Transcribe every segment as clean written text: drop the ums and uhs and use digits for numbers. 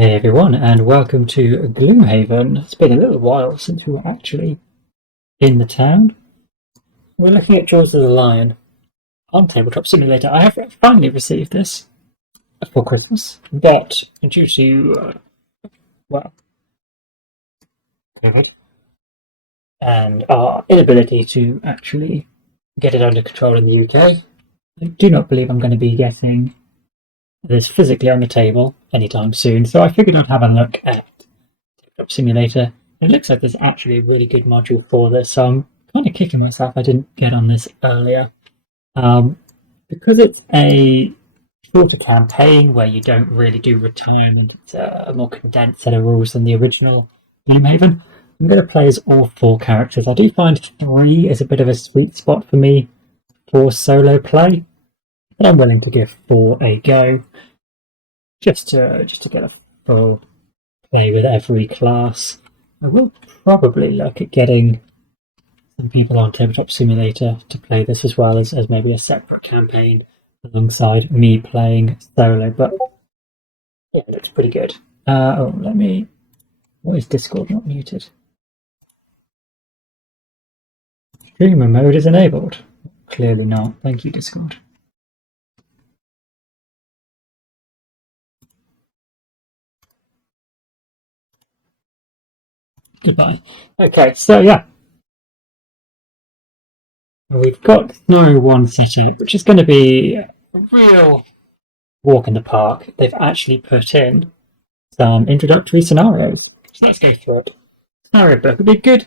Hey everyone, and welcome to Gloomhaven. It's been a little while since we were actually in the town. We're looking at Jaws of the Lion on Tabletop Simulator. I have finally received this for Christmas, but due to, well, COVID and our inability to actually get it under control in the UK, I do not believe I'm going to be getting this physically on the table anytime soon, so I figured I'd have a look at Simulator. It looks like there's actually a really good module for this, so I'm kind of kicking myself I didn't get on this earlier. Because it's a shorter campaign where you don't really do retirement, it's a more condensed set of rules than the original Gloomhaven. I'm going to play as all four characters. I do find 3 is a bit of a sweet spot for me for solo play, but I'm willing to give 4 a go just to get a full play with every class. I will probably look at getting some people on Tabletop Simulator to play this as well as maybe a separate campaign alongside me playing solo, but yeah, it looks pretty good. What is Discord not muted? Streamer mode is enabled. Clearly not. Thank you, Discord. Goodbye. Okay, so yeah. We've got Scenario 1 set up, which is going to be a real walk in the park. They've actually put in some introductory scenarios. So let's go through it. Scenario book would be good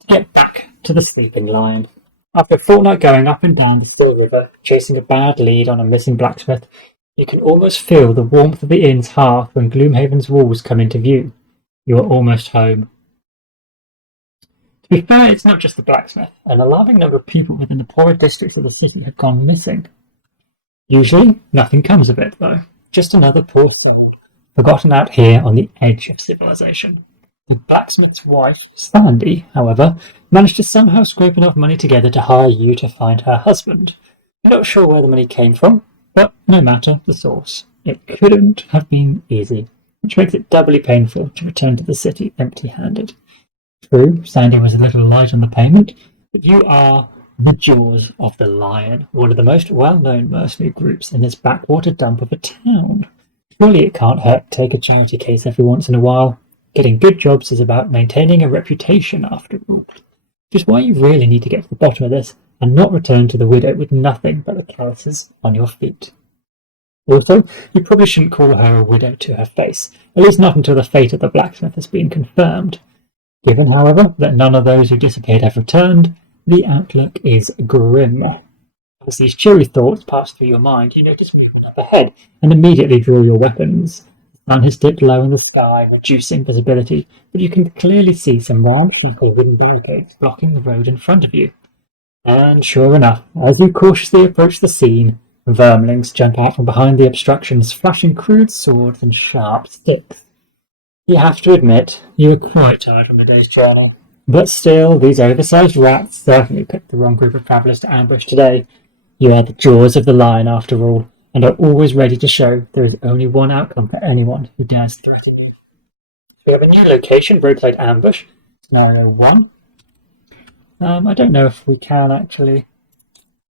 to get back to the Sleeping Lion. After a fortnight going up and down the still river, chasing a bad lead on a missing blacksmith, you can almost feel the warmth of the inn's hearth when Gloomhaven's walls come into view. You are almost home. To be fair, it's not just the blacksmith. An alarming number of people within the poorer districts of the city have gone missing. Usually, nothing comes of it, though. Just another poor soul, forgotten out here on the edge of civilization. The blacksmith's wife, Sandy, however, managed to somehow scrape enough money together to hire you to find her husband. You're not sure where the money came from, but no matter the source. It couldn't have been easy, which makes it doubly painful to return to the city empty-handed. True, Sandy was a little light on the payment, but you are the Jaws of the Lion, one of the most well-known mercenary groups in this backwater dump of a town. Surely it can't hurt to take a charity case every once in a while. Getting good jobs is about maintaining a reputation, after all. Which is why you really need to get to the bottom of this and not return to the widow with nothing but the calluses on your feet. Also, you probably shouldn't call her a widow to her face, at least not until the fate of the blacksmith has been confirmed. Given, however, that none of those who disappeared have returned, the outlook is grim. As these cheery thoughts pass through your mind, you notice movement up ahead and immediately draw your weapons. The sun has dipped low in the sky, reducing visibility, but you can clearly see some ramshackle wooden barricades blocking the road in front of you. And sure enough, as you cautiously approach the scene, vermlings jump out from behind the obstructions, flashing crude swords and sharp sticks. You have to admit, you were quite tired from the day's journey. But still, these oversized rats certainly picked the wrong group of travellers to ambush today. You are the Jaws of the Lion, after all, and are always ready to show there is only one outcome for anyone who dares threaten you. We have a new location, roadside ambush, scenario 1. I don't know if we can actually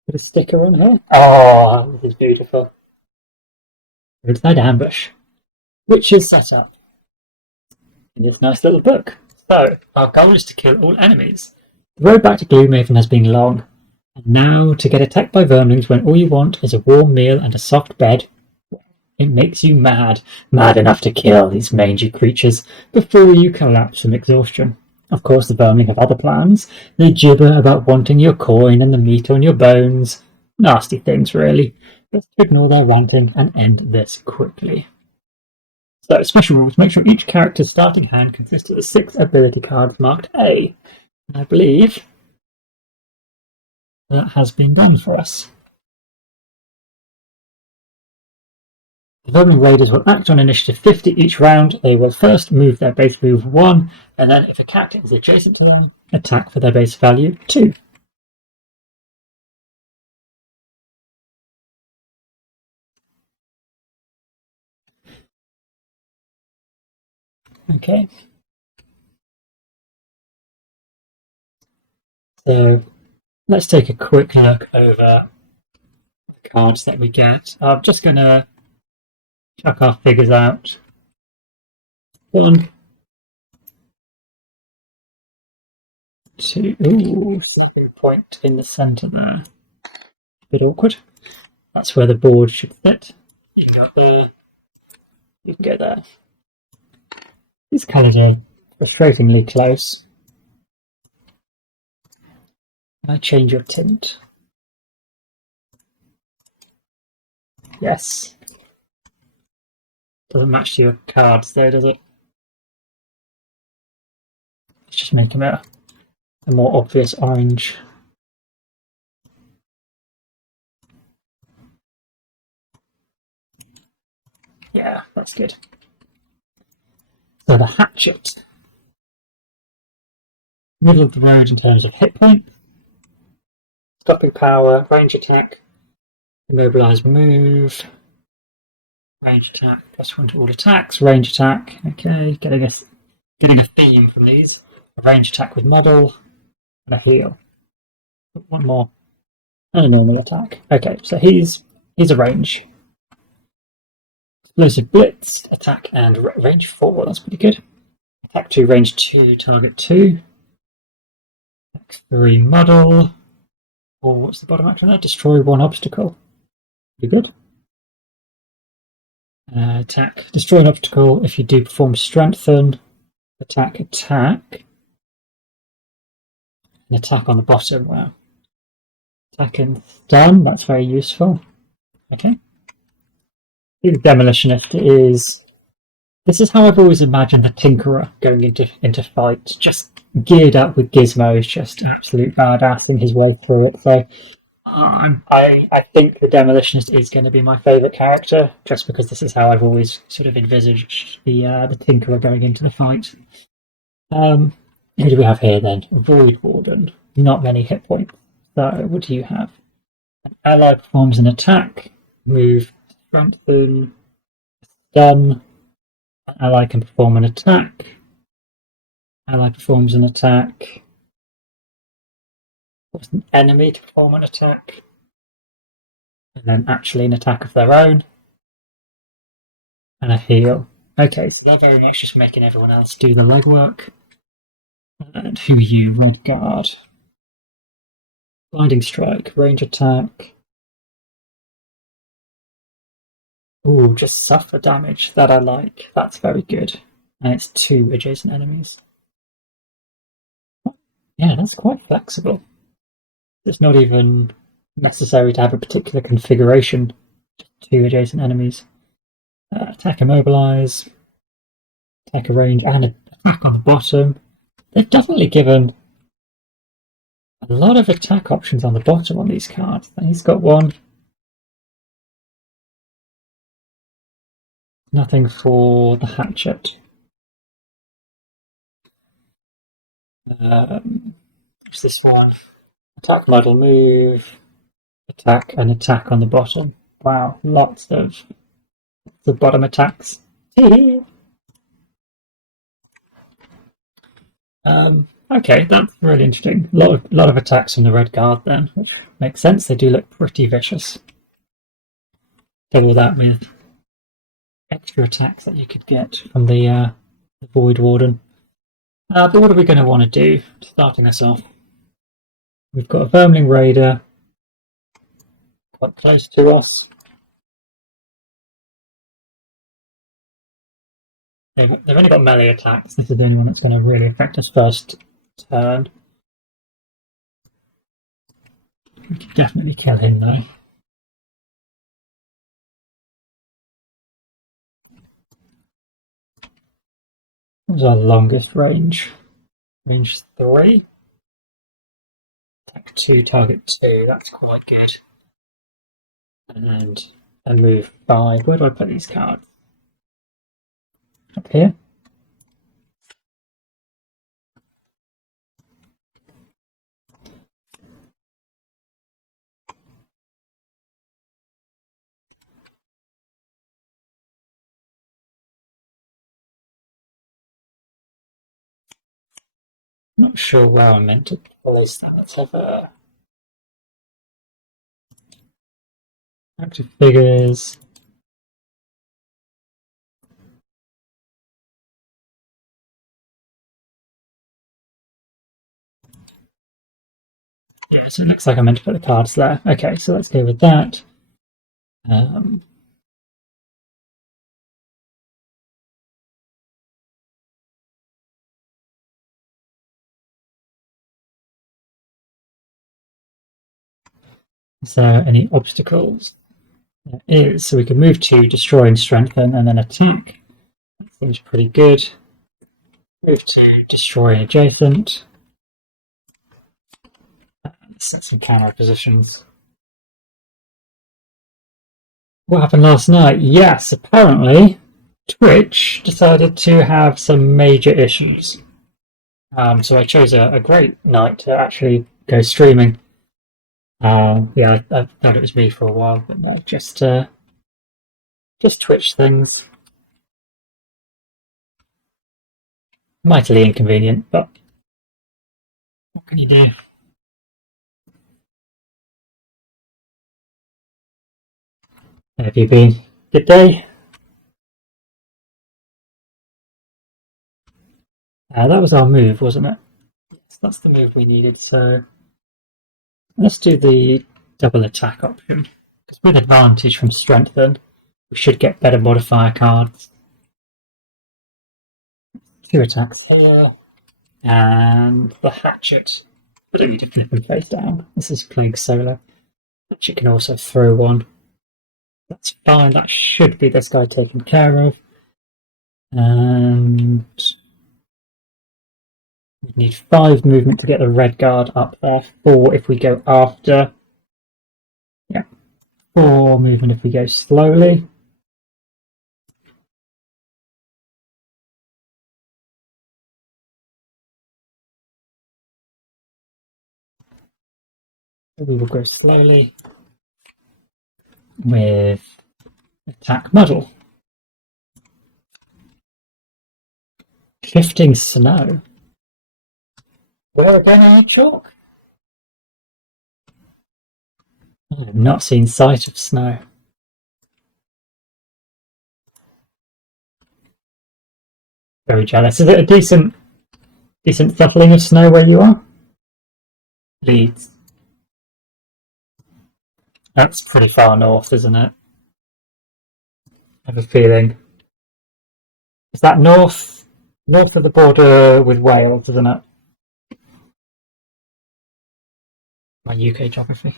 put a sticker on here. Oh, this is beautiful. Roadside ambush, which is set up in this nice little book. So, our goal is to kill all enemies. The road back to Gloomhaven has been long, and now to get attacked by vermlings when all you want is a warm meal and a soft bed, it makes you mad enough to kill these mangy creatures before you collapse from exhaustion. Of course, the vermling have other plans. They gibber about wanting your coin and the meat on your bones. Nasty things, really. Let's ignore their ranting and end this quickly. So, special rules. Make sure each character's starting hand consists of 6 ability cards marked A. And I believe that has been done for us. The Vermin Raiders will act on initiative 50 each round. They will first move their base move 1, and then if a character is adjacent to them, attack for their base value 2. Okay. So let's take a quick look over the cards that we get. I'm just going to chuck our figures out. 1, 2. Ooh, stopping point in the centre there. A bit awkward. That's where the board should sit. You can go there. You can go there. These colours are frustratingly close. Can I change your tint? Yes. Doesn't match to your cards though, does it? Let's just make them a more obvious orange. Yeah, that's good. So the hatchet. Middle of the road in terms of hit point. Stopping power, range attack, immobilize move, range attack, +1 to all attacks, range attack. Okay, getting a theme from these. A range attack with model, and a heal. One more. And a normal attack. Okay, so he's a range. Explosive blitz, attack and range 4. That's pretty good. Attack 2, range 2, target 2. Attack 3, model. Or what's the bottom action there? Destroy 1 obstacle. Pretty good. Attack, destroy an obstacle if you do perform strengthen. Attack. An attack on the bottom. Wow. Attack and stun. That's very useful. Okay. The demolitionist is. This is how I've always imagined the Tinkerer going into fights, just geared up with gizmos, just absolute badassing his way through it. So I think the Demolitionist is going to be my favourite character, just because this is how I've always sort of envisaged the Tinkerer going into the fight. Who do we have here then? Void Warden. Not many hit points. So what do you have? An ally performs an attack, move, strengthen, stun. An ally can perform an attack. Ally performs an attack. Force an enemy to perform an attack. And then actually an attack of their own. And a heal. Okay, so they're very much just making everyone else do the legwork. And who are you? Red Guard. Blinding Strike, range attack. Ooh, just suffer damage. That I like. That's very good. And it's 2 adjacent enemies. Yeah, that's quite flexible. It's not even necessary to have a particular configuration. Just 2 adjacent enemies. Attack immobilize. Attack a range and attack on the bottom. They've definitely given a lot of attack options on the bottom on these cards. He's got one. Nothing for the hatchet. What's this one? Attack model move. Attack and attack on the bottom. Wow, lots of the bottom attacks. Okay, that's really interesting. A lot of attacks from the Red Guard then, which makes sense. They do look pretty vicious. Double that with extra attacks that you could get from the Void Warden. But what are we going to want to do starting us off? We've got a Vermling Raider quite close to us. They've only got melee attacks. This is the only one that's going to really affect us first turn. We can definitely kill him though. What was our longest range? Range 3. Attack 2, target 2. That's quite good. And a move 5. Where do I put these cards? Up here. Not sure where I'm meant to place that. Let's have a active figures. Yeah, so it looks like I meant to put the cards there. Okay, so let's go with that. Is there any obstacles? There is, so we can move to destroy and strengthen and then attack. That seems pretty good. Move to destroy and adjacent. Set some camera positions. What happened last night? Yes, apparently Twitch decided to have some major issues. So I chose a great night to actually go streaming. Yeah, I thought it was me for a while, but no, just Twitch things. Mightily inconvenient, but what can you do? How have you been? Good day? That was our move, wasn't it? Yes, that's the move we needed, so let's do the double attack option. Because with advantage from strengthen, we should get better modifier cards. 2 attacks here. And the hatchet. We don't need to flip him face down. This is Plague Solo. Hatchet can also throw one. That's fine, that should be this guy taken care of. And we need 5 movement to get the red guard up there. 4 if we go after. Yeah. 4 movement if we go slowly. We will go slowly with attack muddle. Shifting snow. Where again are you, Chalk? I have not seen sight of snow. Very jealous. Is it a decent settling of snow where you are? Leeds. That's pretty far north, isn't it? I have a feeling. Is that north of the border with Wales, isn't it? My UK geography.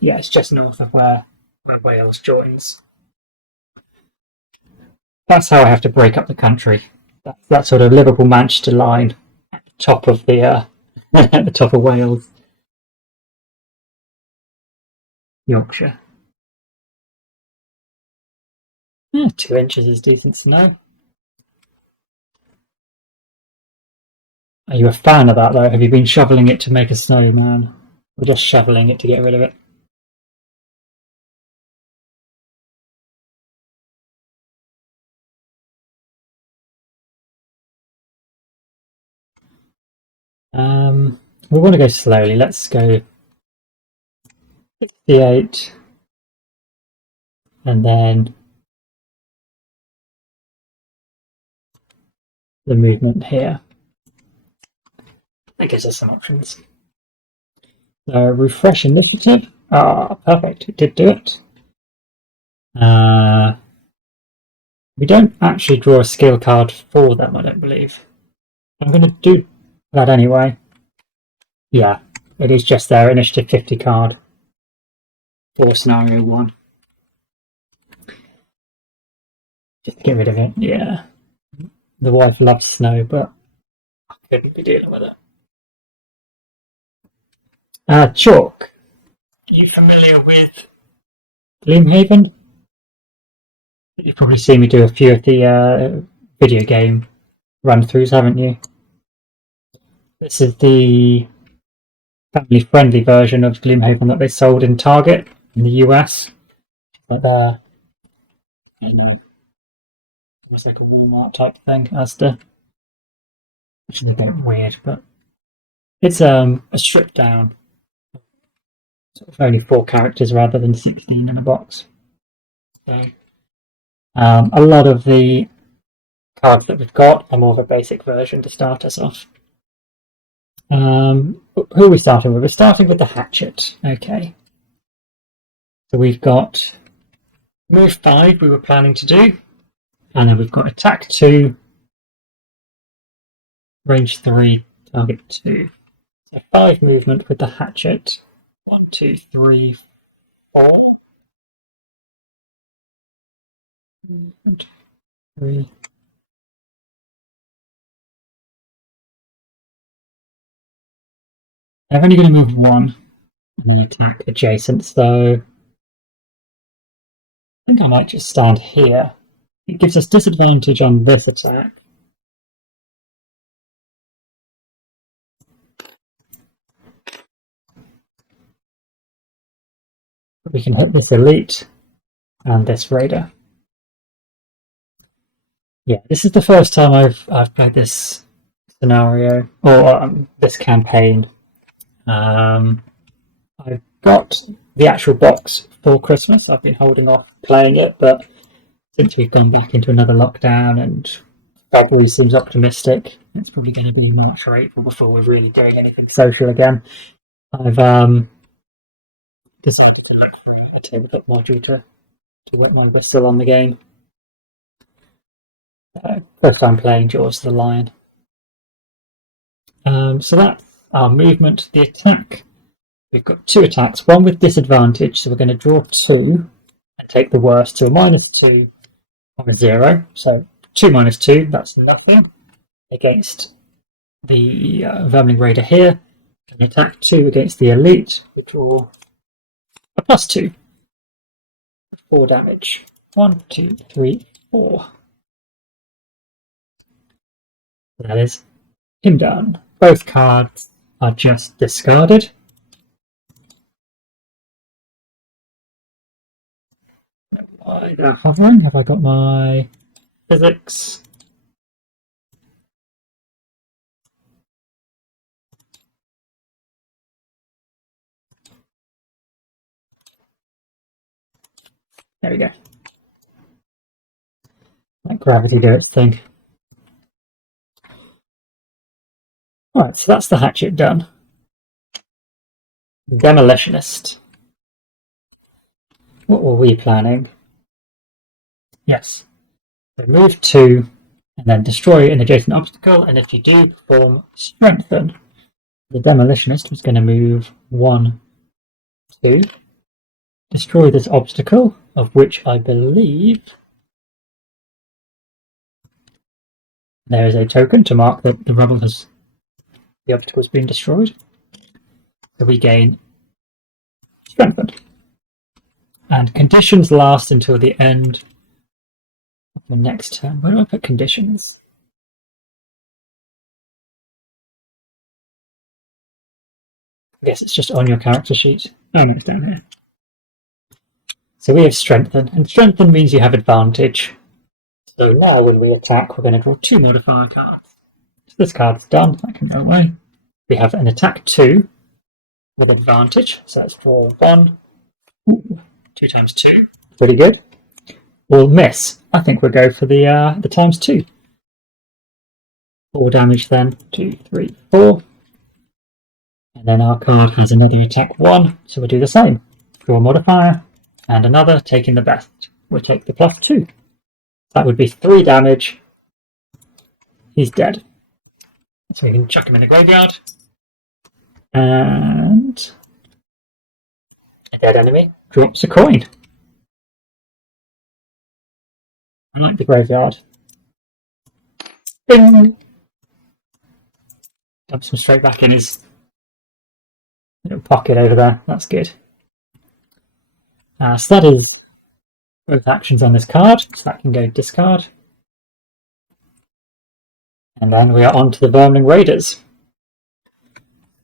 Yeah, it's just north of where Wales joins. That's how I have to break up the country. That sort of Liverpool-Manchester line at the top of the at the top of Wales. Yorkshire. Yeah, 2 inches is decent snow. Are you a fan of that though? Have you been shoveling it to make a snowman? Or just shoveling it to get rid of it? We want to go slowly. Let's go 68 and then the movement here. That gives us some options. So refresh initiative. Perfect. It did do it. We don't actually draw a skill card for them, I don't believe. I'm going to do that anyway. Yeah, it is just their initiative 50 card for scenario 1. Just get rid of it, yeah. The wife loves snow, but I couldn't be dealing with it. Chalk. Are you familiar with Gloomhaven? You've probably seen me do a few of the video game run-throughs, haven't you? This is the family-friendly version of Gloomhaven that they sold in Target in the US. But you know, almost like a Walmart type thing, which is a bit weird, but it's a stripped down, sort of only 4 characters rather than 16 in a box. So a lot of the cards that we've got are more of a basic version to start us off. Who are we starting with? We're starting with the hatchet. Okay. So we've got move 5 we were planning to do, and then we've got attack 2, range 3, target 2. So 5 movement with the hatchet. 1, 2, 3, 4. 1, 2, 3. I'm only going to move 1 in the attack adjacent, so I think I might just stand here. It gives us disadvantage on this attack. But we can hit this elite and this raider. Yeah, this is the first time I've played this scenario or this campaign. I've got the actual box for Christmas. I've been holding off playing it, but since we've gone back into another lockdown and February seems optimistic, it's probably going to be March or April before we're really doing anything social again. I've decided to look for a tabletop module to wet my whistle on the game. First time playing Jaws of the Lion. So that's our movement. The attack. We've got 2 attacks, one with disadvantage, so we're going to draw 2 and take the worst, so a -2 or a 0. So 2 minus 2, that's nothing against the Vermling Raider here. And the attack 2 against the elite, we draw a +2. 4 damage. 1, 2, 3, 4. That is him done. Both cards are just discarded. Why they're hovering? Have I got my physics? There we go. Let gravity do its thing. Alright, so that's the hatchet done. Demolitionist. What were we planning? Yes. So move 2 and then destroy an adjacent obstacle, and if you do, perform strengthen. The demolitionist was going to move 1, 2, destroy this obstacle, of which I believe there is a token to mark that the rubble has the obstacle has been destroyed. So we gain strengthened. And conditions last until the end of the next turn. Where do I put conditions? I guess it's just on your character sheet. Oh no, it's down here. So we have strengthen, and strengthen means you have advantage. So now when we attack, we're going to draw 2 modifier cards. So this card's done, that can go away. We have an attack 2 with advantage, so that's for 1. Ooh, 2 times 2. Pretty good. We'll miss. I think we'll go for the times 2. 4 damage then. 2, 3, 4. And then our card has another attack 1, so we'll do the same. Draw a modifier, and another, taking the best. We'll take the +2. That would be 3 damage. He's dead. So we can chuck him in the graveyard. And a dead enemy drops a coin. I like the graveyard. Bing! Dumps him straight back in his little pocket over there. That's good. So that is both actions on this card. So that can go discard. And then we are on to the Vermling Raiders.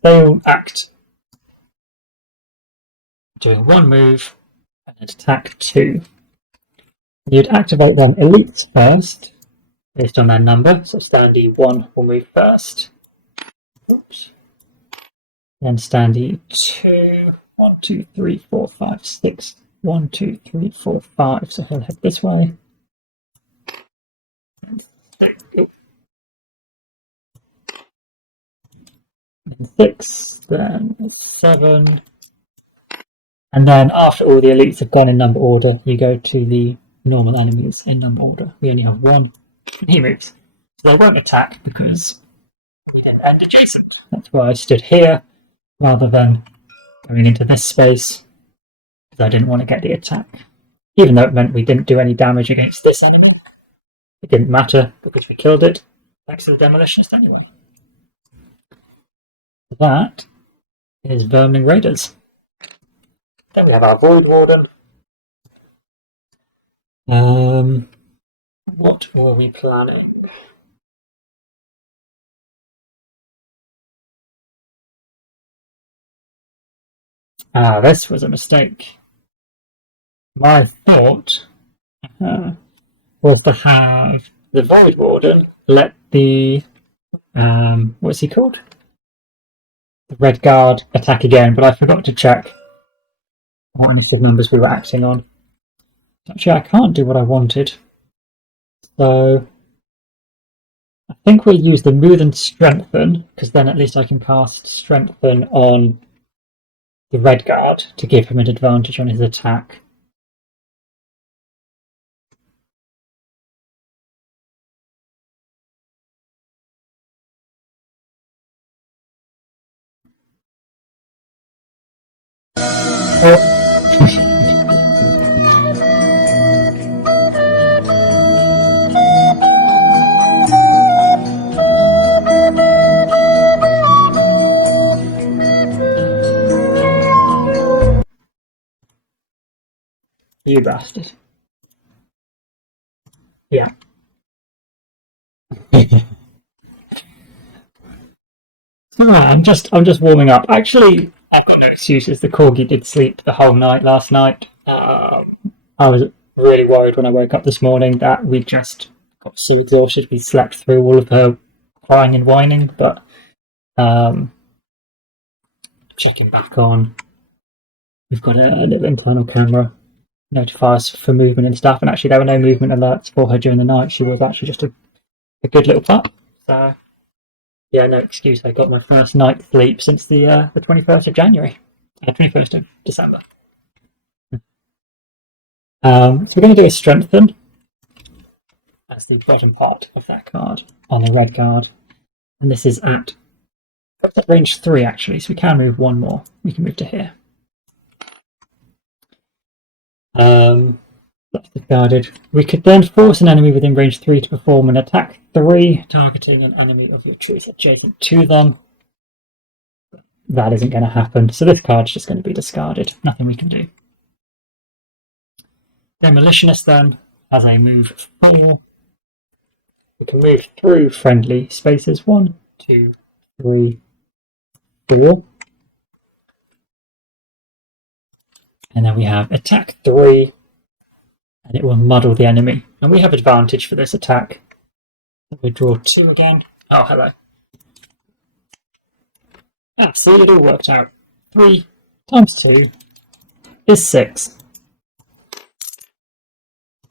They'll act doing 1 move and attack 2. You'd activate them elites first, based on their number. So standee 1 will move first. Oops. Then standee 2. 1, 2, 3, 4, 5, 6. 1, 2, 3, 4, 5. So he'll head this way. Then 6. Then 7. And then after all the elites have gone in number order, you go to the normal enemies in number order. We only have 1. And he moves. So they won't attack because we didn't end adjacent. That's why I stood here rather than going into this space, because I didn't want to get the attack. Even though it meant we didn't do any damage against this enemy. It didn't matter because we killed it thanks to the demolitionist anyway. That is Vermling Raiders. Then we have our Void Warden. What were we planning? This was a mistake. My thought was to have the Void Warden let the what's he called? The Red Guard attack again, but I forgot to check what list of numbers we were acting on. Actually, I can't do what I wanted. So I think we'll use the Move and Strengthen, because then at least I can cast Strengthen on the Red Guard to give him an advantage on his attack. You bastard. Yeah. Alright, I'm just warming up. Actually, I've got no excuses. The corgi did sleep the whole night last night. I was really worried when I woke up this morning that we just got so exhausted we slept through all of her crying and whining, but checking back on, we've got a little internal camera notify us for movement and stuff, and actually there were no movement alerts for her during the night. She was actually just a good little pup. So yeah, no excuse. I got my first night's sleep since the 21st of January, 21st of December. So we're going to do a strengthen as the bottom part of that card on the red card, and this is at range 3 actually, so we can move 1 more. We can move to here. That's discarded. We could then force an enemy within range 3 to perform an attack 3, targeting an enemy of your choice adjacent to them. That isn't going to happen, so this card's just going to be discarded. Nothing we can do. Demolitionist then, as I move 4, we can move through friendly spaces 1, 2, 3, 4. And then we have attack 3, and it will muddle the enemy. And we have advantage for this attack. We draw 2 again. Oh, hello. See, it all worked out. 3 times 2 is 6.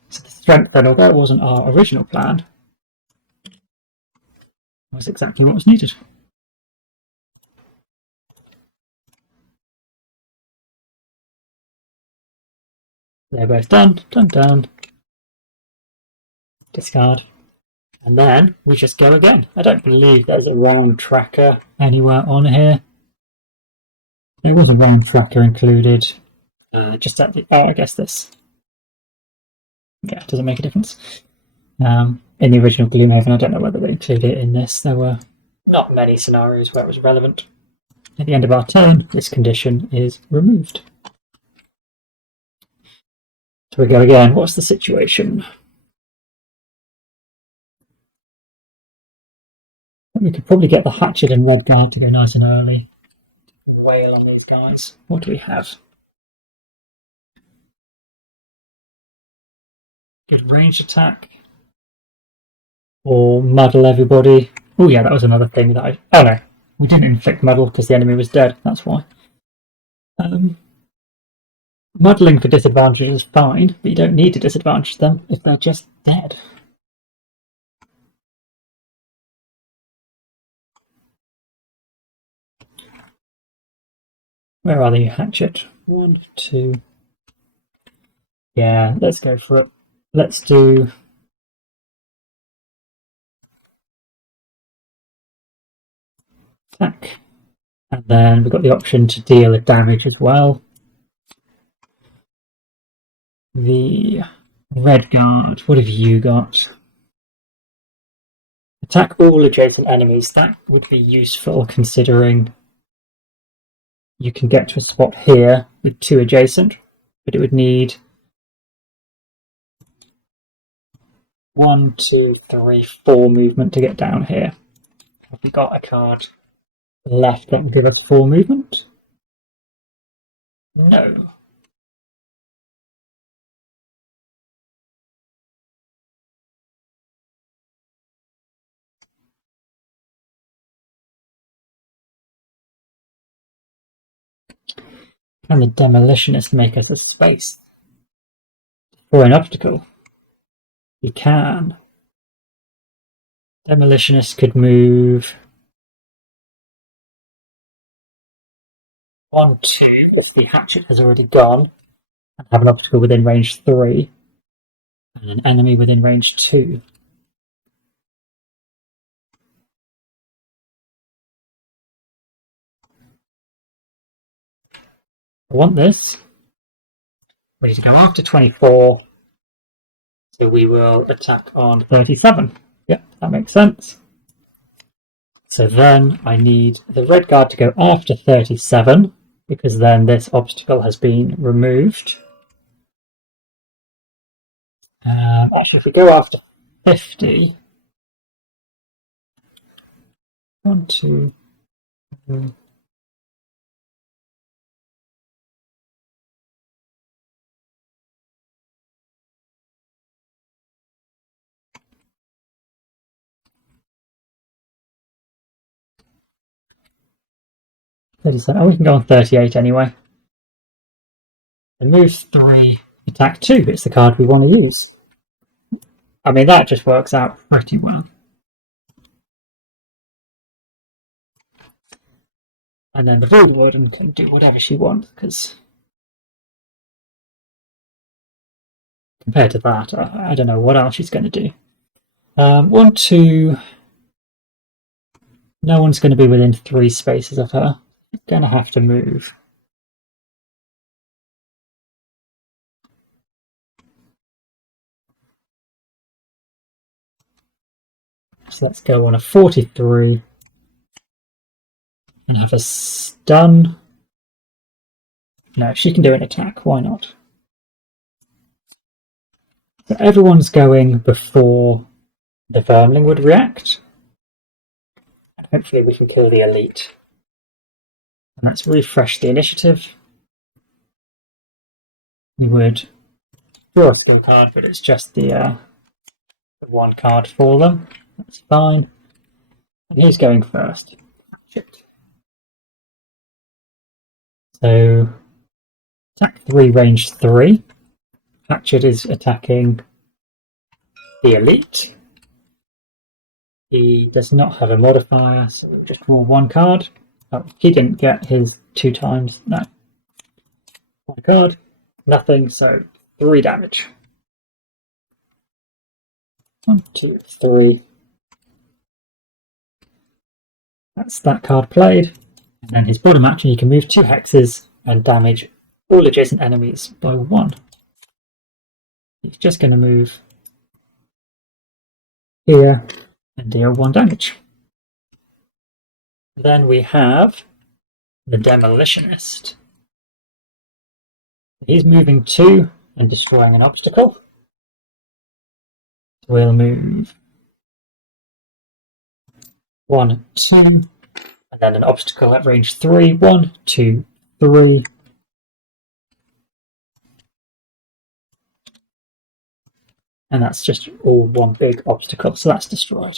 So the strength then, although it wasn't our original plan, was exactly what was needed. They're both done, done. Discard. And then we just go again. I don't believe there's a round tracker anywhere on here. There was a round tracker included. Just at the... I guess this. Yeah, it doesn't make a difference. In the original Gloomhaven, I don't know whether they included it in this. There were not many scenarios where it was relevant. At the end of our turn, this condition is removed. So we go again. What's the situation? We could probably get the Hatchet and Red Guard to go nice and early. Wail on these guys. What do we have? Good range attack. or muddle everybody. Oh yeah, that was another thing that I... Oh no, we didn't inflict muddle because the enemy was dead, that's why. Muddling for disadvantage is fine, but you don't need to disadvantage them if they're just dead. Where are they, Hatchet? 1, 2... Yeah, let's go for it. Let's do... attack. And then we've got the option to deal a damage as well. The Red Guard, what have you got? Attack all adjacent enemies. That would be useful considering you can get to a spot here with 2 adjacent, but it would need 1, 2, 3, 4 movement to get down here. Have we got a card left that will give us 4 movement? No. Can the Demolitionist make us a space? For an obstacle? He can. Demolitionist could move 1, 2 if the Hatchet has already gone, and have an obstacle within range 3, and an enemy within range 2. I want this. We need to go after 24, so we will attack on 37. Yep, that makes sense. So then I need the Red Guard to go after 37, because then this obstacle has been removed. Actually, if we go after 50... 1, 2, 3... 37. Oh, we can go on 38 anyway. And move 3, attack 2. It's the card we want to use. I mean, that just works out pretty well. And then the Void Warden can do whatever she wants, because compared to that, I don't know what else she's going to do. 1, 2... No one's going to be within 3 spaces of her. She's going to have to move. So let's go on a 43 and have a stun. No, she can do an attack. Why not? So everyone's going before the Vermling would react. And hopefully we can kill the elite. And let's refresh the initiative. We would draw a skill card, but it's just the 1 card for them. That's fine. And he's going first. Shit. So attack 3, range 3. Hatchet is attacking the elite. He does not have a modifier, so we'll just draw 1 card. Oh, he didn't get his 2 times. No. 1 card. Nothing, so 3 damage. 1, 2, 3. That's that card played. And then his bottom action, he can move 2 hexes and damage all adjacent enemies by 1. He's just going to move here and deal 1 damage. Then we have the Demolitionist. He's moving 2 and destroying an obstacle. We'll move 1, 2, and then an obstacle at range 3. 1, 2, 3. And that's just all one big obstacle, so that's destroyed.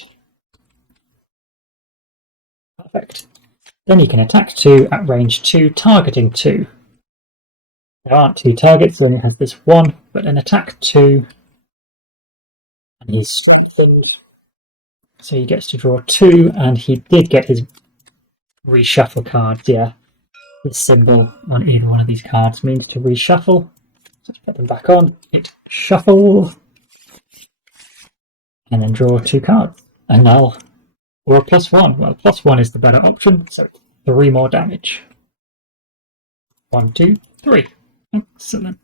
Perfect. Then you can attack 2 at range 2, targeting 2. There aren't 2 targets, so only has this one, but an attack 2, and he's strengthened. So he gets to draw 2, and he did get his reshuffle cards, yeah. The symbol on either one of these cards means to reshuffle. So let's put them back on. Hit shuffle. And then draw 2 cards. And now we're +1. Well, +1 is the better option, so 3 more damage. 1, 2, 3. Excellent.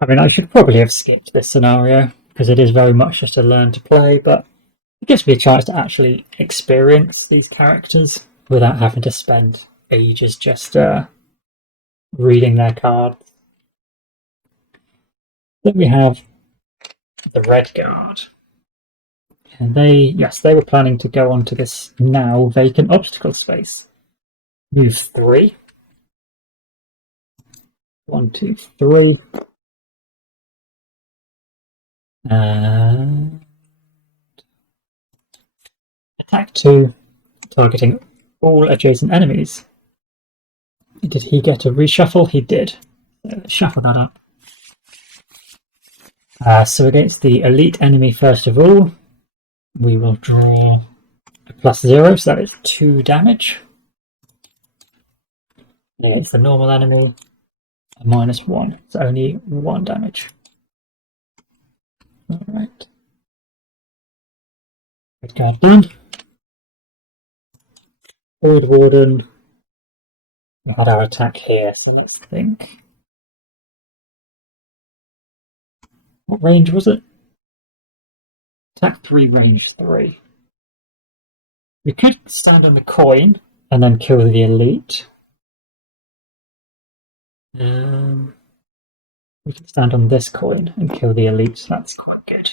I mean, I should probably have skipped this scenario, because it is very much just a learn to play, but it gives me a chance to actually experience these characters without having to spend ages just reading their cards. Then we have the Red Guard. And they were planning to go onto this now vacant obstacle space. Move 3. 1, 2, 3. Attack 2, targeting all adjacent enemies. Did he get a reshuffle? He did. So shuffle that up. So against the elite enemy, first of all, we will draw a +0, so that is 2 damage. And against the normal enemy, a -1, so only 1 damage. Alright. Red Guard done. Void Warden. We had our attack here, so let's think. What range was it? Attack 3, range 3. We could stand on the coin and then kill the elite. We could stand on this coin and kill the elite, so that's quite good.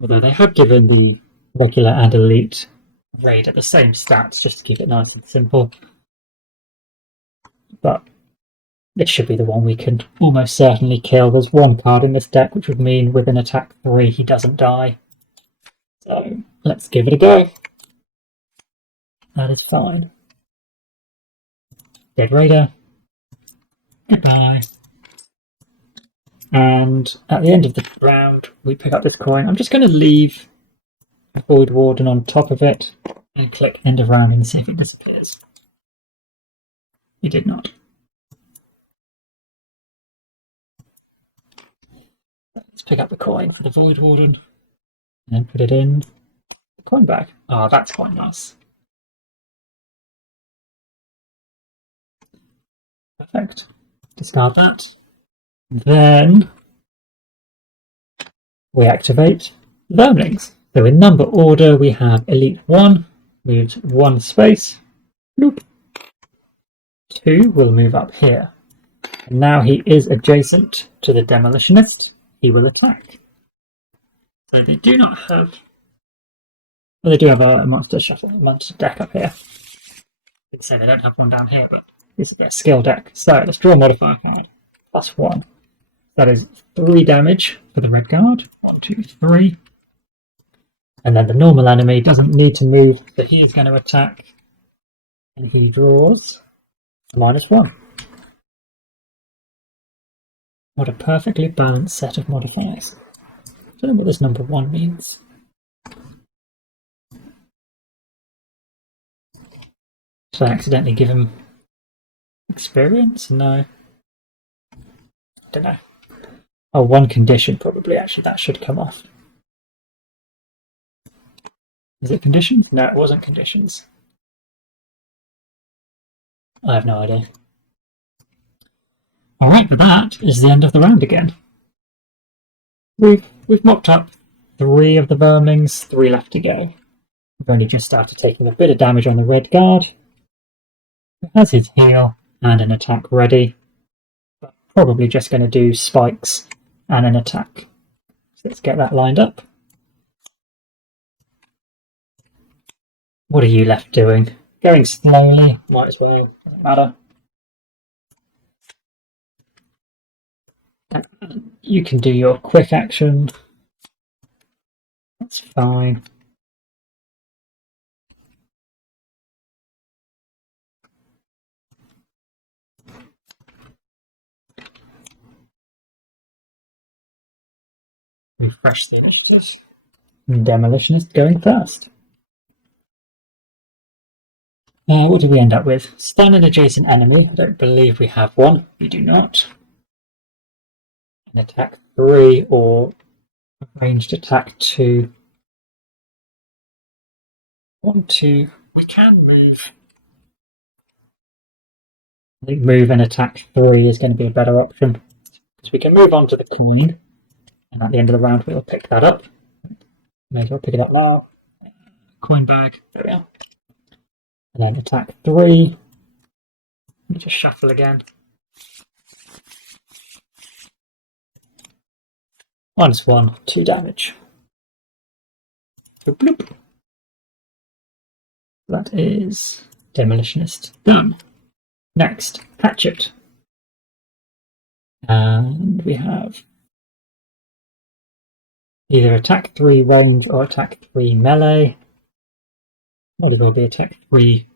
Although they have given the regular and elite raid at the same stats, just to keep it nice and simple. But it should be the one we can almost certainly kill. There's 1 card in this deck, which would mean with an attack 3 he doesn't die. So let's give it a go. That is fine. Dead Raider. Goodbye. And at the end of the round, we pick up this coin. I'm just going to leave a Void Warden on top of it and click end of round and see if it disappears. It did not. Let's pick up the coin for the Void Warden and then put it in the coin bag. Oh, that's quite nice. Perfect. Discard that. Then we activate Vermlings. So in number order, we have Elite 1, moves 1 space. Bloop. 2 will move up here. And now he is adjacent to the Demolitionist. He will attack. So they do not have... Well, they do have a monster shuffle, a monster deck up here. I did say they don't have one down here, but this is their skill deck. So let's draw a modifier card. +1. That is 3 damage for the Red Guard. 1, 2, 3. And then the normal enemy doesn't need to move, so he's going to attack. And he draws a -1. What a perfectly balanced set of modifiers. I don't know what this number 1 means. Did I accidentally give him experience? No. I don't know. Oh, 1 condition probably. Actually, that should come off. Is it conditions? No, it wasn't conditions. I have no idea. Alright, but that is the end of the round again. We've mocked up 3 of the Vermlings, 3 left to go. We've only just started taking a bit of damage on the Red Guard. He has his heal and an attack ready. But probably just going to do spikes and an attack. So let's get that lined up. What are you left doing? Going slowly, might as well, doesn't matter. you can do your quick action. That's fine. Refresh the initiatives. Demolitionist going first. What do we end up with? Stun an adjacent enemy. I don't believe we have one. We do not. An attack 3 or ranged attack 2. 1, 2. We can move. I think move and attack 3 is going to be a better option. Because we can move on to the coin. And at the end of the round, we'll pick that up. May as well pick it up now. Coin bag. There we are. And then attack 3. Let me just shuffle again. -1, 2 damage. Bloop, bloop. That is Demolitionist done. Next, Hatchet. And we have either attack 3 range or attack 3 melee. Or it will be attack 3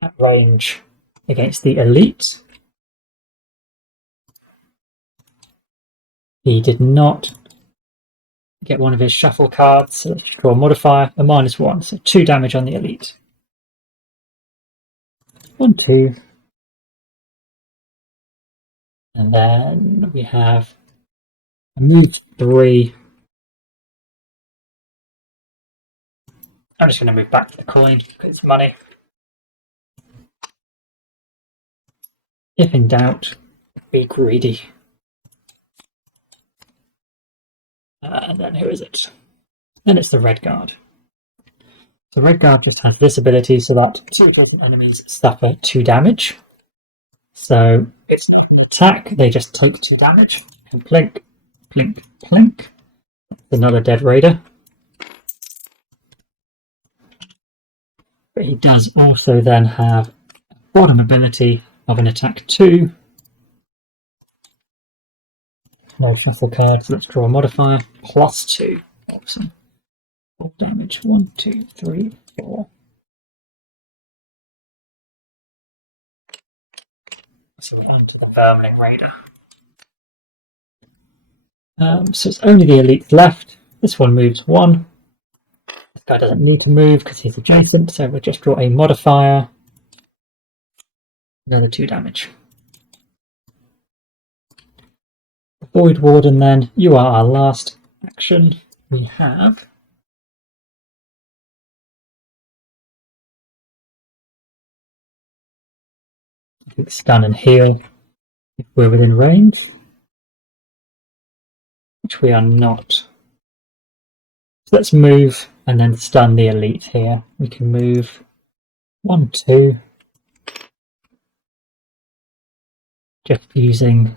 at range against the elite. He did not get one of his shuffle cards, so let's draw a modifier, a -1, so 2 damage on the elite. 1, 2. And then we have a move 3. I'm just going to move back to the coin because it's money. If in doubt, be greedy. And then who is it? Then it's the Red Guard. The Red Guard just has this ability so that 2 different enemies suffer 2 damage. So it's not an attack, they just take 2 damage. And plink, plink, plink. Another dead raider. But he does also then have a bottom ability of an attack 2. No shuffle cards, let's draw a modifier. +2. Awesome. 4 damage. 1, 2, 3, 4. So we're on to the Vermling Raider. So it's only the elites left. This one moves 1. This guy doesn't need to move because he's adjacent, so we'll just draw a modifier. Another 2 damage. Void Warden then, you are our last action. We have stun and heal if we're within range, which we are not. So let's move and then stun the elite here. We can move 1, 2, just using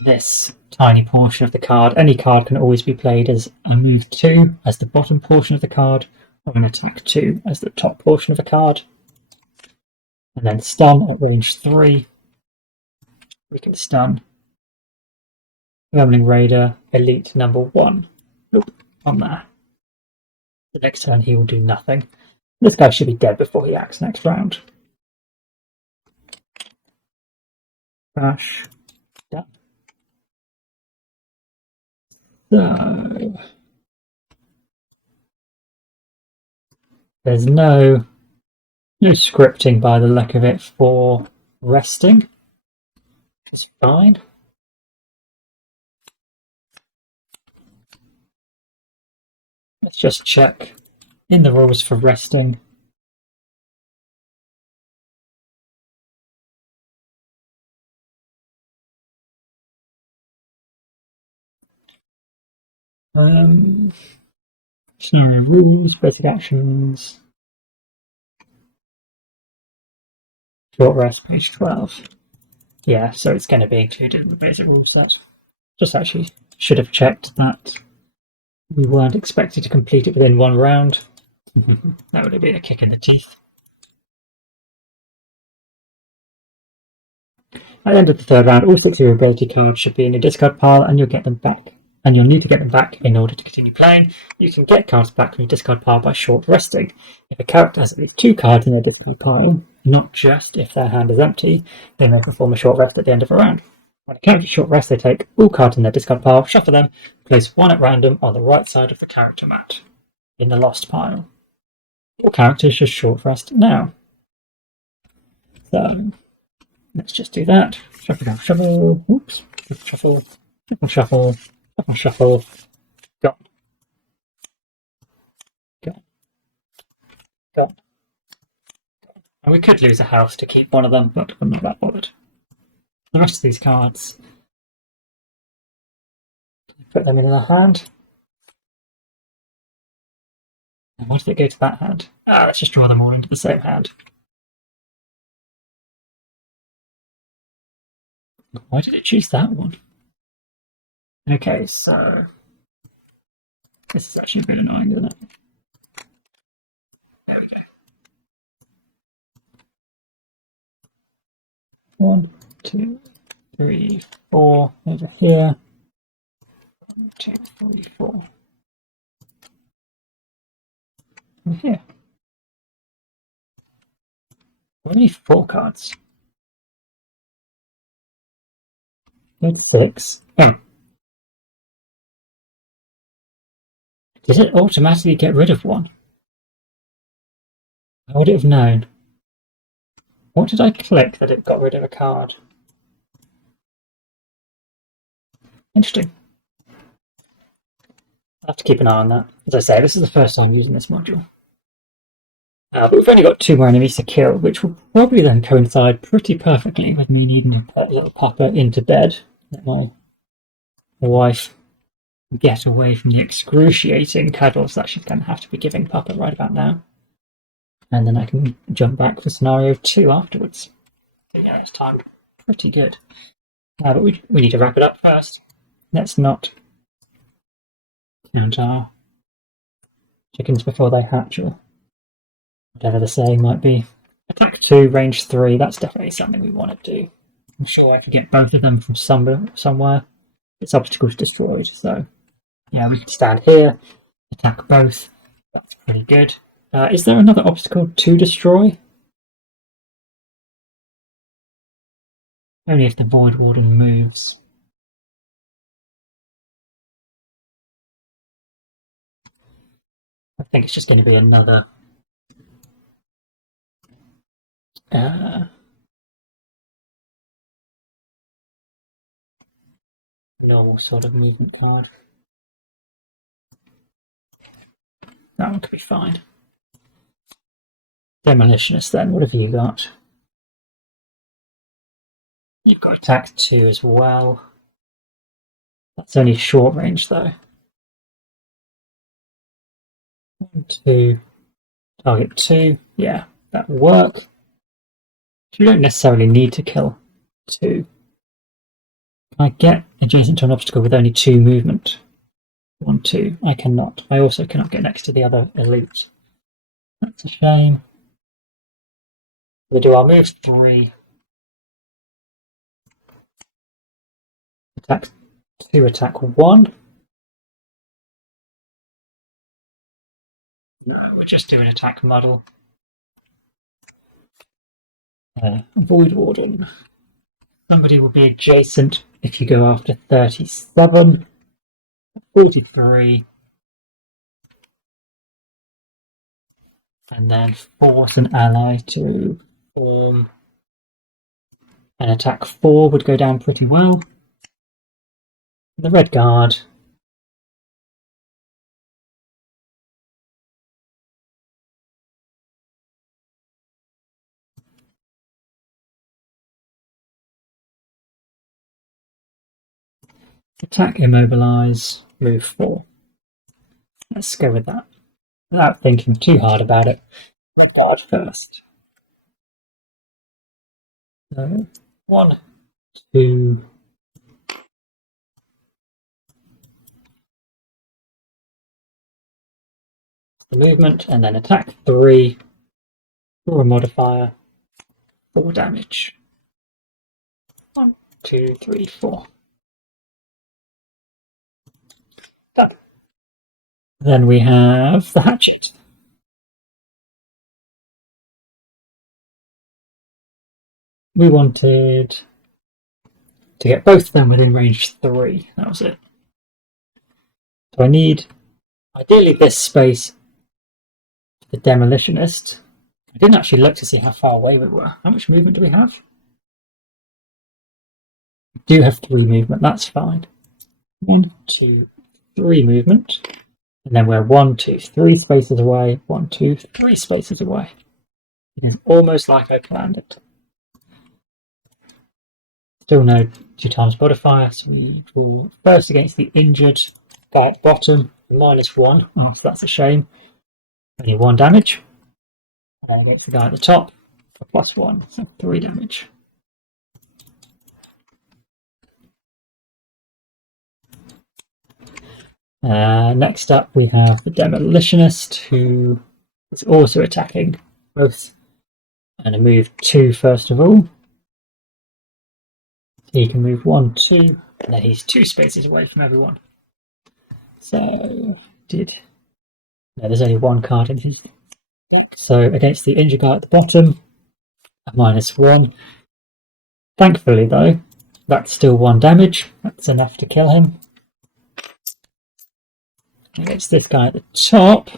this tiny portion of the card. Any card can always be played as a move 2 as the bottom portion of the card, or an attack 2 as the top portion of a card. And then stun at range 3. We can stun Vermling Raider, Elite number 1. Nope, on there. The next turn he will do nothing. This guy should be dead before he acts next round. Crash. Done. So there's no scripting by the look of it for resting. It's fine. Let's just check in the rules for resting. Sorry, rules, basic actions. Short rest, page 12. Yeah, so it's going to be included in the basic rule set. Just actually should have checked that we weren't expected to complete it within 1 round. That would have been a kick in the teeth. At the end of the third round, all 6 of your ability cards should be in your discard pile, and you'll get them back. And you'll need to get them back in order to continue playing. You can get cards back from your discard pile by short resting. If a character has at least 2 cards in their discard pile, not just if their hand is empty, they may perform a short rest at the end of a round. When a character short rest, they take all cards in their discard pile, shuffle them, place 1 at random on the right side of the character mat in the lost pile. All characters should short rest now. So let's just do that. Shuffle, shuffle, whoops, shuffle, shuffle, shuffle, shuffle, shuffle. Gone. Gone. Gone. And we could lose a house to keep one of them, but we're not that bothered. The rest of these cards, put them in the hand. And why did it go to that hand? Let's just draw them all into the same hand. Why did it choose that one? Okay, so this is actually a bit annoying, isn't it? There we go. 1, 2, 3, 4 over here. 1, 2, 3, 4 over here. We only need 4 cards. Need 6. Oh. Did it automatically get rid of one? I would have known. What did I click that it got rid of a card? Interesting. I'll have to keep an eye on that. As I say, this is the first time using this module. But we've only got 2 more enemies to kill, which will probably then coincide pretty perfectly with me needing to put little Papa into bed. Let my wife get away from the excruciating cuddles that she's going to have to be giving Papa right about now. And then I can jump back for scenario 2 afterwards. But yeah, it's timed pretty good. But we need to wrap it up first. Let's not count our chickens before they hatch, or whatever the saying might be. Attack 2, range 3, that's definitely something we want to do. I'm sure I could get both of them from somewhere. It's obstacles destroyed, so yeah, we can stand here, attack both. That's pretty good. Is there another obstacle to destroy? Only if the Void Warden moves. I think it's just going to be another normal sort of movement card. That one could be fine. Demolitionist then, what have you got? You've got attack 2 as well. That's only short range though. 1, 2, target 2. Yeah, that will work. You don't necessarily need to kill 2. Can I get adjacent to an obstacle with only 2 movement? 1, 2. I cannot. I also cannot get next to the other elite. That's a shame. We'll do our move 3. Attack 2, attack 1. No, we'll just do an attack muddle. Void Warden. Somebody will be adjacent if you go after 37. 43. And then force an ally to form an attack 4 would go down pretty well. The red guard. Attack, immobilize, move 4. Let's go with that. Without thinking too hard about it. Red guard first. So, 1, 2. The movement, and then attack 3. For a modifier. 4 damage. 1, 2, 3, 4. Done. Then we have the hatchet. We wanted to get both of them within range 3. That was it. So I need, ideally, this space for the demolitionist. I didn't actually look to see how far away we were. How much movement do we have? We do have 3 movement, that's fine. 1, 2, 3 movement. And then we're 1, 2, 3 spaces away. 1, 2, 3 spaces away. It is almost like I planned it. Still no 2 times modifier, so we roll first against the injured guy at the bottom, -1. Oh, so that's a shame. Only 1 damage. And against the guy at the top for +1, so 3 damage. Next up, we have the demolitionist, who is also attacking both. I'm going to move 2 first of all. He can move 1, 2, and then he's 2 spaces away from everyone. So, there's only 1 card in his deck. So, against the injured guy at the bottom, a -1. Thankfully, though, that's still 1 damage. That's enough to kill him. Against this guy at the top,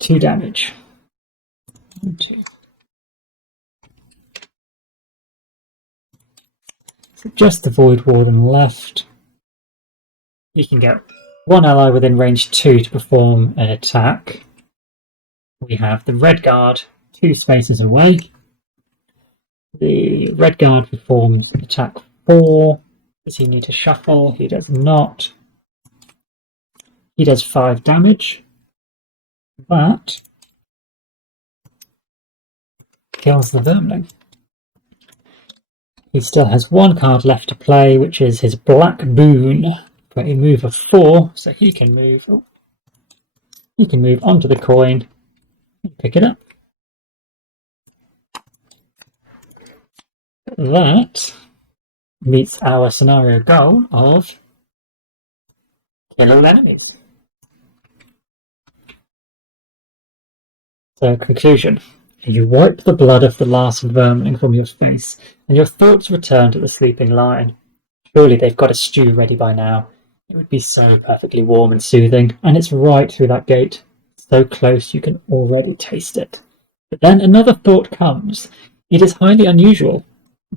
2 damage. 1, 2. So just the Void Warden left. You can get 1 ally within range 2 to perform an attack. We have the Red Guard 2 spaces away. The Red Guard performs attack 4. Does he need to shuffle? He does not. He does 5 damage. That kills the Vermling. He still has 1 card left to play, which is his Black Boon, for a move of 4, so he can move. He can move onto the coin and pick it up. That meets our scenario goal of kill all enemies. So, conclusion. You wipe the blood of the last vermling from your face, and your thoughts return to the sleeping lion. Surely they've got a stew ready by now. It would be so perfectly warm and soothing, and it's right through that gate. So close you can already taste it. But then another thought comes. It is highly unusual,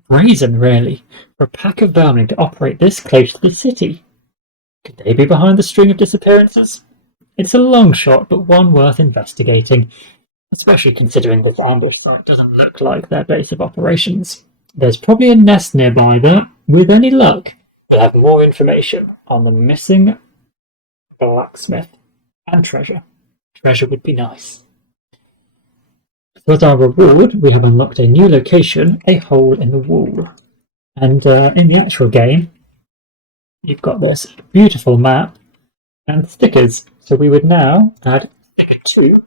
brazen really, for a pack of vermling to operate this close to the city. Could they be behind the string of disappearances? It's a long shot, but one worth investigating. Especially considering this ambush site doesn't look like their base of operations. There's probably a nest nearby that, with any luck, will have more information on the missing blacksmith and treasure. Treasure would be nice. So as our reward, we have unlocked a new location, a hole in the wall. And in the actual game, you've got this beautiful map and stickers. So we would now add sticker 2.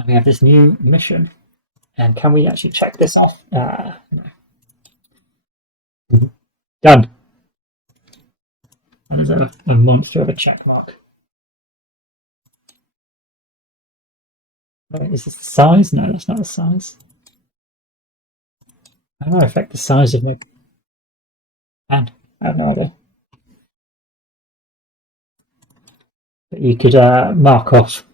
And we have this new mission. And can we actually check this off? No. Done. And there's a monster of a check mark. Wait, is this the size? No, that's not the size. How do I affect the size of my hand? I have no idea. But you could mark off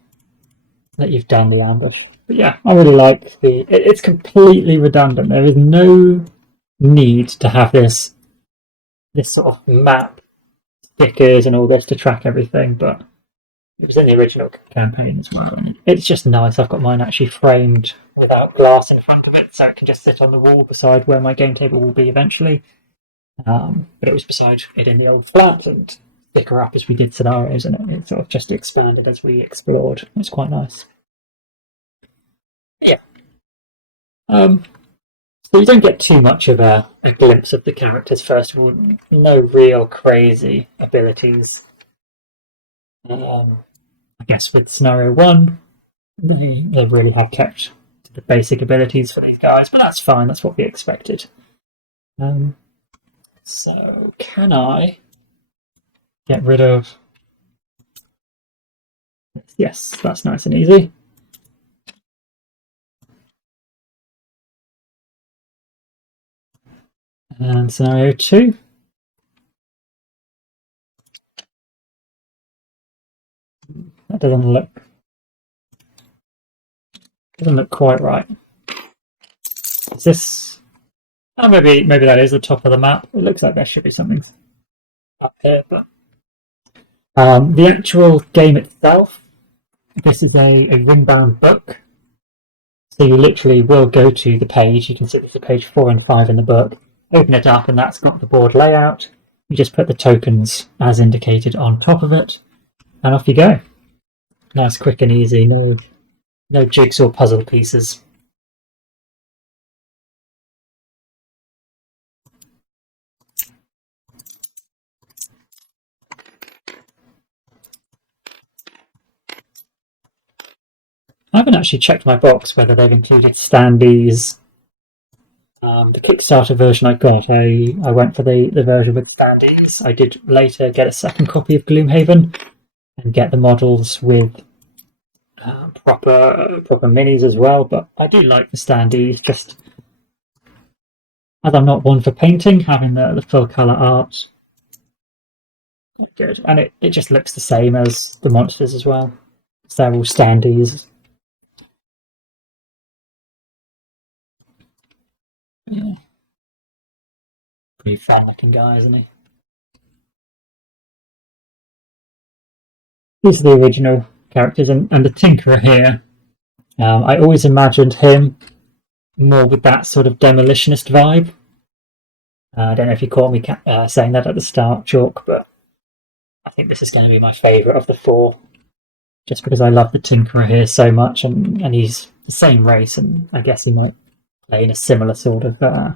that you've done the ambush. But yeah, I really like it's completely redundant. There is no need to have this sort of map, stickers and all this to track everything, but it was in the original campaign as well, and it's just nice. I've got mine actually framed without glass in front of it, so it can just sit on the wall beside where my game table will be eventually. But it was beside it in the old flat, and sticker up as we did scenarios, and it sort of just expanded as we explored. It's quite nice. Yeah. So you don't get too much of a glimpse of the characters first of all. No real crazy abilities. I guess with scenario 1, they really have kept to the basic abilities for these guys, but that's fine. That's what we expected. So can I get rid of... Yes, that's nice and easy. And scenario 2. That doesn't look quite right. Is this... Oh, maybe that is the top of the map. It looks like there should be something up here, but the actual game itself, this is a ring-bound book. So you literally will go to the page. You can see this is page 4 and 5 in the book. Open it up, and that's got the board layout. You just put the tokens as indicated on top of it, and off you go. Nice, quick and easy. No jigsaw puzzle pieces. I haven't actually checked my box whether they've included standees. The Kickstarter version I got, I went for the version with standees. I did later get a second copy of Gloomhaven and get the models with proper minis as well, but I do like the standees, just as I'm not one for painting, having the full colour art. Good. And it just looks the same as the monsters as well. They're all standees. Yeah. Pretty fun looking guy, isn't he? These are the original characters, and the Tinkerer here. I always imagined him more with that sort of demolitionist vibe. I don't know if you caught me saying that at the start, Chalk, but I think this is going to be my favourite of the 4, just because I love the Tinkerer here so much, and he's the same race, and I guess he might play in a similar sort of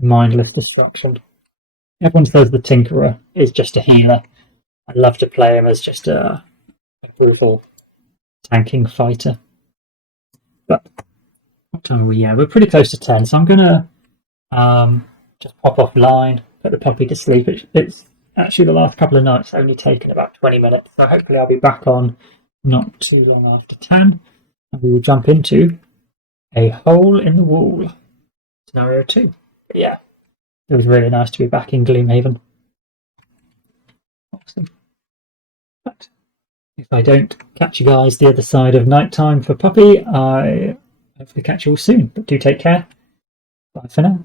mindless destruction. Everyone says the Tinkerer is just a healer. I'd love to play him as just a brutal tanking fighter. But what time are we? Yeah, we're pretty close to 10, so I'm going to just pop offline, put the puppy to sleep. It's actually the last couple of nights only taken about 20 minutes, so hopefully I'll be back on not too long after 10, and we will jump into a hole in the wall scenario 2. But yeah, it was really nice to be back in Gloomhaven. Awesome. But if I don't catch you guys the other side of nighttime for puppy, I hopefully catch you all soon. But do take care. Bye for now.